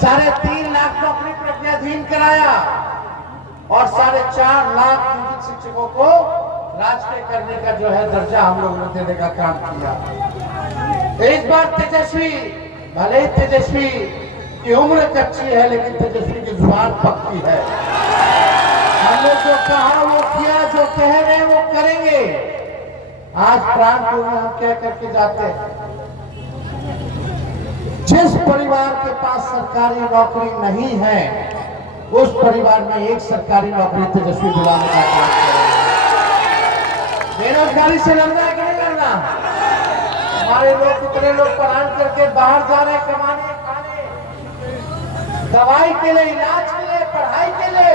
3.5 लाख नौकरी प्रज्ञाधीन कराया और 4.5 लाख नियोजित शिक्षकों को राजकीय करने का जो है दर्जा हम लोगों ने देने का काम किया। इस बार तेजस्वी, भले ही तेजस्वी की उम्र कच्ची है लेकिन तेजस्वी की जुबान पक्की है। हमने जो कहा वो किया, जो कह रहे हैं वो करेंगे। आज प्राणपुर में हम कह करके जाते हैं, जिस परिवार के पास सरकारी नौकरी नहीं है उस परिवार में एक सरकारी नौकरी तेजस्वी दिलाने का काम करेंगे। बेरोजगारी से लड़ना है कि नहीं लड़ना? हमारे लोग, कितने लोग पढ़ाई करके बाहर जा रहे हैं कमाने, खाने, दवाई के लिए, इलाज के लिए, पढ़ाई के लिए।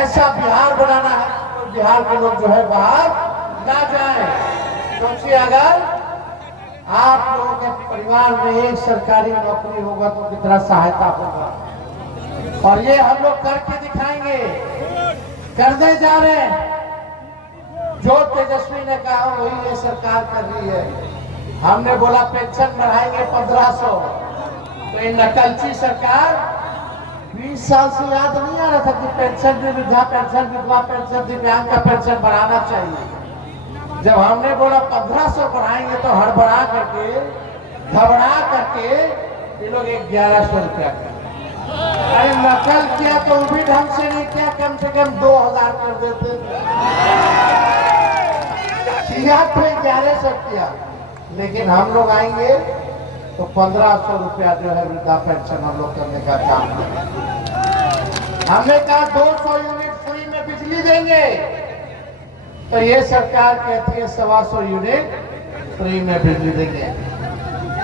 ऐसा बिहार बनाना है तो बिहार के लोग जो है बाहर ना जाएं, क्योंकि अगर आप लोगों के परिवार में एक सरकारी नौकरी होगा तो कितना सहायता होगा। और ये हम लोग करके दिखाएंगे, करने जा रहे हैं। जो तेजस्वी ने कहा वही ये सरकार कर रही है। हमने बोला पेंशन बढ़ाएंगे 1500, तो ये नकलची सरकार 20 साल से याद नहीं आ रहा था कि पेंशन भी, वृद्धा पेंशन, विधवा पेंशन, दिव्यांग का पेंशन बढ़ाना चाहिए। जब हमने बोला 1500 बढ़ाएंगे तो हड़बड़ा करके, घबरा करके ये लोग 1100 रुपया कर। अरे नकल किया तो वो भी ढंग से नहीं किया, कम से कम 2000 कर देते। किया तो 1100 किया, लेकिन हम लोग आएंगे तो 1500 रुपया जो है वृद्धा पेंशन हम लोग करने का काम करेंगे। हमने कहा 200 यूनिट फ्री में बिजली देंगे, तो ये सरकार कहती है 125 यूनिट फ्री में बिजली देंगे।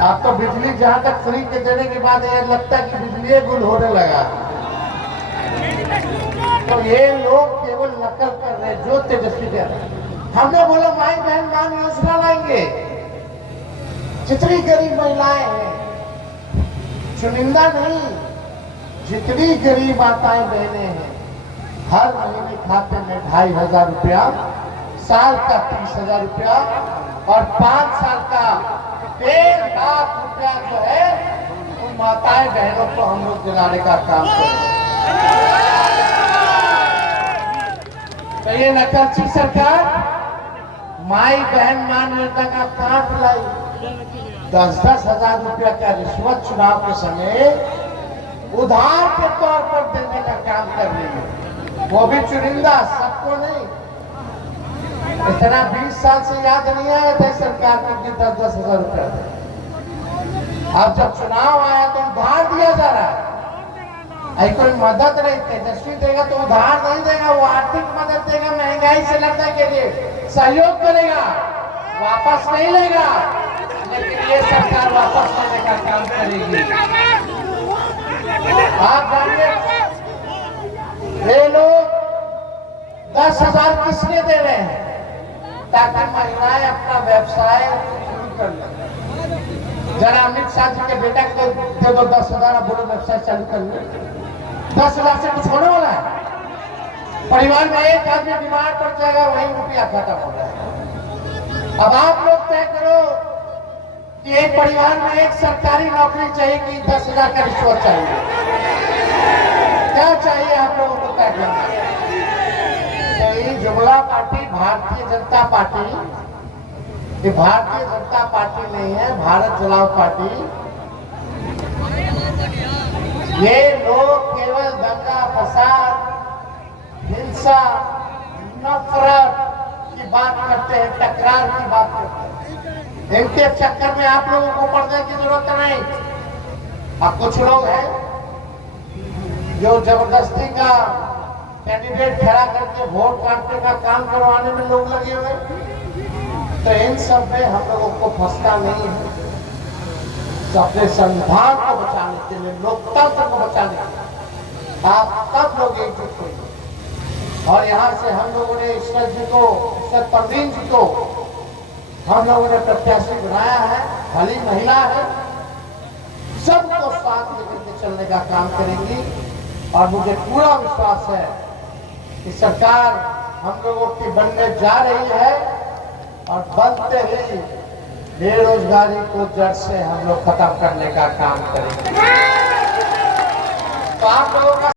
आप तो बिजली जहां तक फ्री के देने के बाद ये लगता है कि बिजली गुल होने लगा। तो ये लोग केवल नकल कर रहे, जो तेजस्वी कह रहे। हमने बोला माई बहन मान योजना लाएंगे। जितनी गरीब महिलाएं हैं, चुनिंदा नहीं, जितनी गरीब माताएं बहनें हैं, हर महीने खाते में 2500 रुपया, साल का 30,000 रुपया और 5 साल का 1.5 लाख रुपया जो है उन माताएं बहनों को हम लोग दिलाने का काम करें। तो ये नकलची सरकार माई बहन मान योजना का काट लाई। 10-10 हजार रुपया का रिश्वत चुनाव के समय उधार के तौर पर देने का काम कर रही है, वो भी चुनिंदा, सबको नहीं। इतना 20 साल से याद नहीं आया था सरकार को कि 10-10 हजार रुपया दे। अब जब चुनाव आया तो उधार दिया जा रहा है। कोई मदद नहीं, तेजस्वी देगा तो उधार नहीं देगा, वो आर्थिक मदद देगा, महंगाई से लड़ने के लिए सहयोग करेगा, वापस नहीं लेगा। लेकिन ये सरकार वापस लेने का काम करेगी। आप जानिए, ये लोग 10,000 किसने दे रहे हैं? ताकि महिलाएं अपना व्यवसाय शुरू कर लें। जरा अमित शाह जी के बेटा को दे दो 10,000, बोलो व्यवसाय चालू कर ले। 10,000 से कुछ होने वाला है? परिवार में एक आदमी बीमार पड़ जाएगा, वही रुपया खत्म हो जाएगा। अब आप लोग तय करो कि एक परिवार में एक सरकारी नौकरी चाहिए कि 10,000 का रिश्वत चाहिए? क्या चाहिए आप लोगों को तय करना? तो ये जुमला पार्टी, भारतीय जनता पार्टी, ये भारतीय जनता पार्टी नहीं है, भारत जलाओ पार्टी। ये लोग केवल दंगा फसाद, हिंसा, नफरत की बात करते हैं, टकरार की बात करते हैं। इनके चक्कर में आप लोगों को पड़ने की जरूरत नहीं। अब कुछ लोग हैं जो जबरदस्ती का कैंडिडेट खड़ा करके वोट काटने का काम करवाने में लोग लगे हुए, तो इन सब में हम लोगों को फंसना नहीं है। तो अपने संविधान को बचाने के लिए, लोकतंत्र को बचाने के लिए आप सब लोग एकजुट होइए। और यहाँ से हम लोगों ने ईश्वर जी को, ईश्वर परवीन जी को हम लोगों ने प्रत्याशी बनाया है। भली महिला है, सबको साथ लेकर के चलने का काम करेंगी। और मुझे पूरा विश्वास है कि सरकार हम लोगों की बनने जा रही है और बनते ही बेरोजगारी को जड़ से हम लोग खत्म करने का काम करेंगे। आप लोगों का